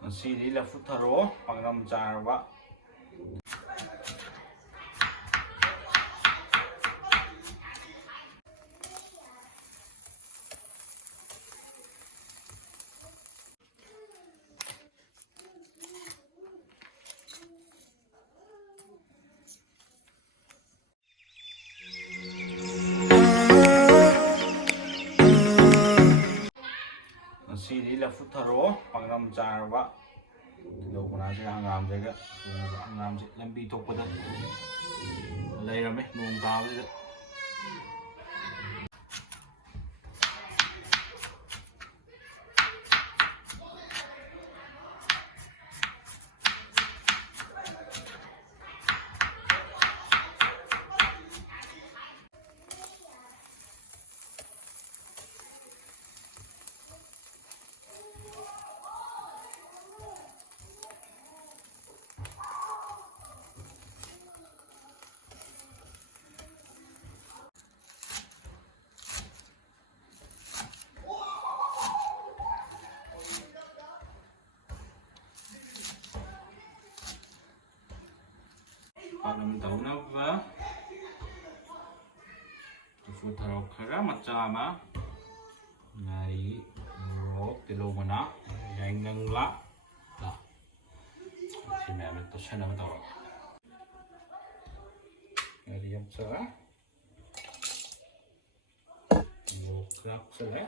ꯉꯁꯤꯗꯤ ꯂꯐꯨ ꯊꯔꯣ ꯄꯥꯛꯅꯝ ꯆꯥꯔꯕ ꯉꯁꯤꯗꯤ ꯂꯐꯨ ꯊꯔꯣ ꯄꯥꯛꯅꯝ ꯆꯥꯔꯕ ꯇꯤꯜꯍꯧ ꯃꯅꯥꯁꯤꯒ ꯍꯪꯒꯥꯝꯁꯤꯒ ꯍꯪꯒꯥꯝꯁꯤ ꯂꯝꯕꯤ ꯊꯣꯛꯄꯗ ꯂꯩꯔꯝꯃꯦ ꯅꯣꯡ ꯇꯥꯕꯁꯤꯗ ꯄꯥꯛꯅꯝ ꯇꯧꯅꯕ ꯂꯐꯨ ꯊꯔꯣ ꯈꯔ ꯃꯆꯥ ꯑꯃ ꯉꯥꯔꯤ ꯃꯣꯔꯣꯛ ꯇꯤꯜꯍꯧ ꯃꯅꯥ ꯌꯥꯏꯉꯪ ꯁꯤ ꯃꯌꯥꯝꯁꯦ ꯇꯣꯠꯁꯟꯅꯕ ꯇꯧꯔꯒ ꯉꯥꯔꯤ ꯍꯥꯞꯆꯤꯜꯂꯦ ꯃꯣꯔꯣꯛ ꯈꯔ ꯍꯥꯞꯆꯤꯜꯂꯦ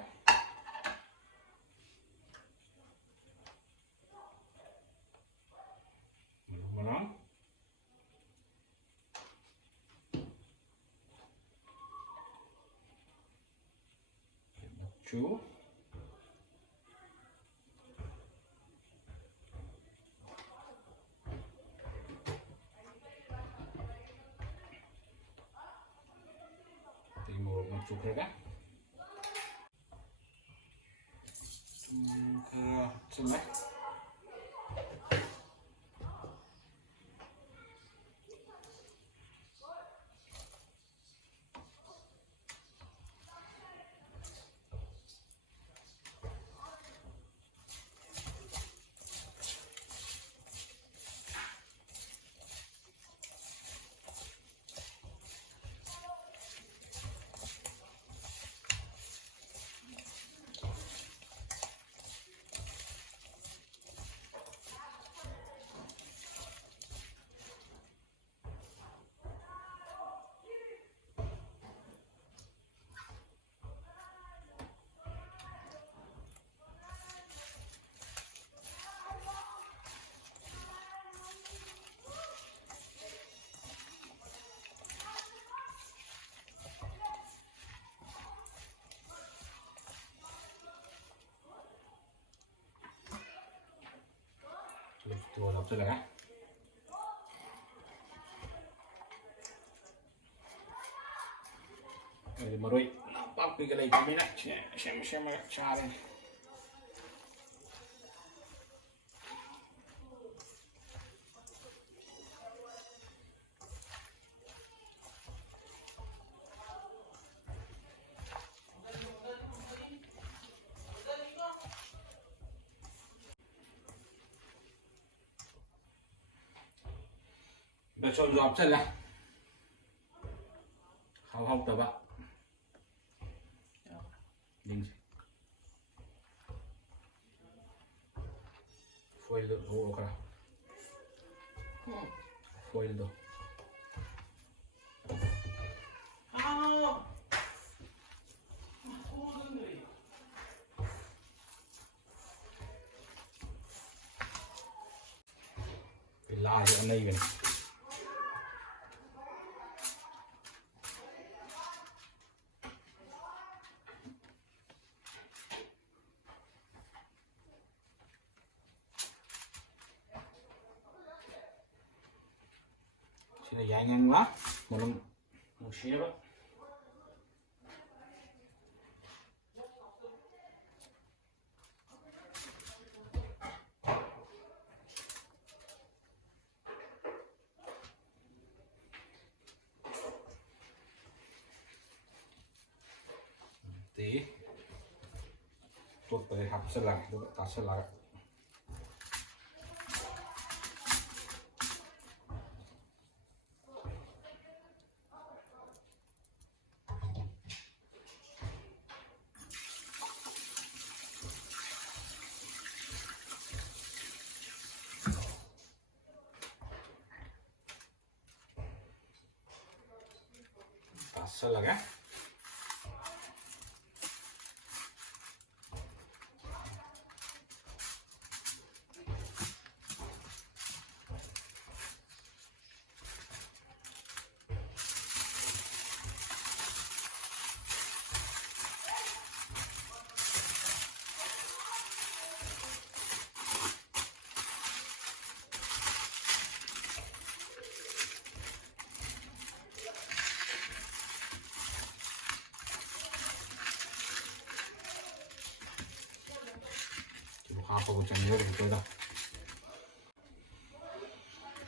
mchu timur mchu khera sele tuh lapse lah ini maroi nampak pikir lagi mana xem cari cho dọp chân này không không tờ bạn đinh phơi được vô cả phơi được cái la ở đây này sini yangan lah belum musim apa tí tuột tới hấp sơ lại tuột ta sơ lại ꯍꯥꯞꯆꯜꯂꯒꯦ ꯍꯥꯞꯄꯒ ꯆꯪꯖꯔꯦ ꯑꯩꯈꯣꯏꯗ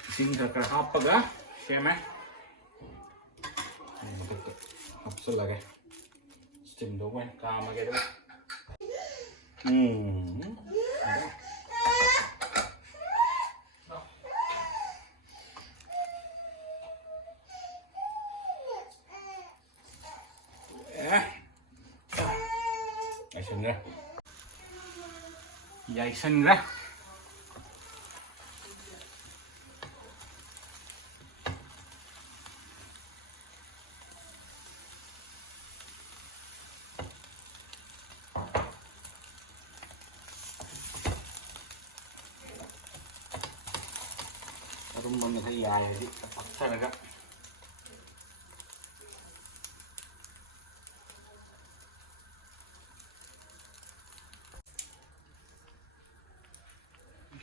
ꯏꯁꯤꯡ ꯈꯔ ꯍꯥꯞꯄꯒ ꯁꯦꯝꯃꯦ ꯃꯊꯛꯇ ꯍꯥꯞꯆꯜꯂꯒꯦ ꯁ꯭ꯇꯤꯝꯗꯣ ꯑꯣꯏꯅ ꯀꯥꯝꯃꯒꯦ ꯑꯗꯨꯒ ꯌꯥꯏꯁꯟꯈ꯭ꯔꯦ ꯑꯔꯨꯝꯕ ꯃꯈꯩ ꯌꯥꯏꯔꯗꯤ ꯄꯛꯊꯔꯒ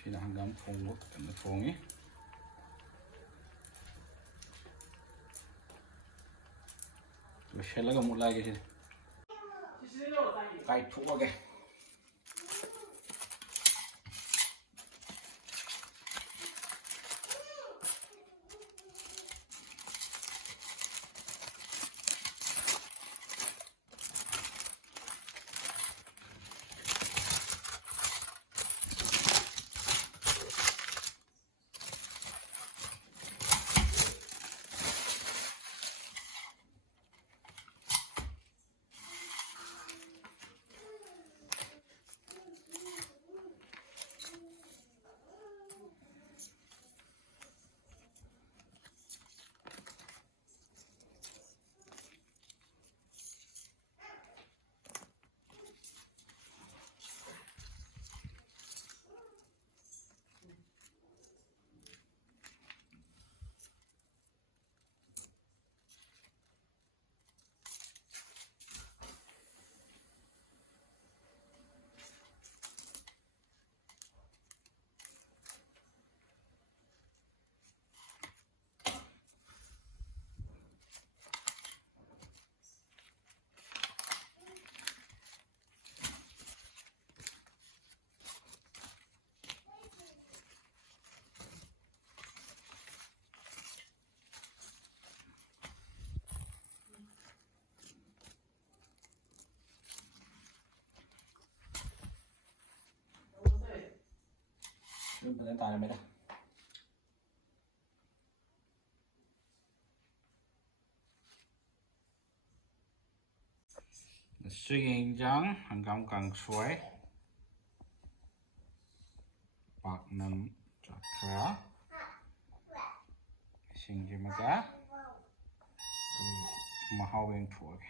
sini hanggang thongo kami thongi loshelaga mulage sini kai thuage Yung pala tayo mera. Sige jang hanggang kang soy. Pak ng chakra. Sige maga. Mahawing tuwag.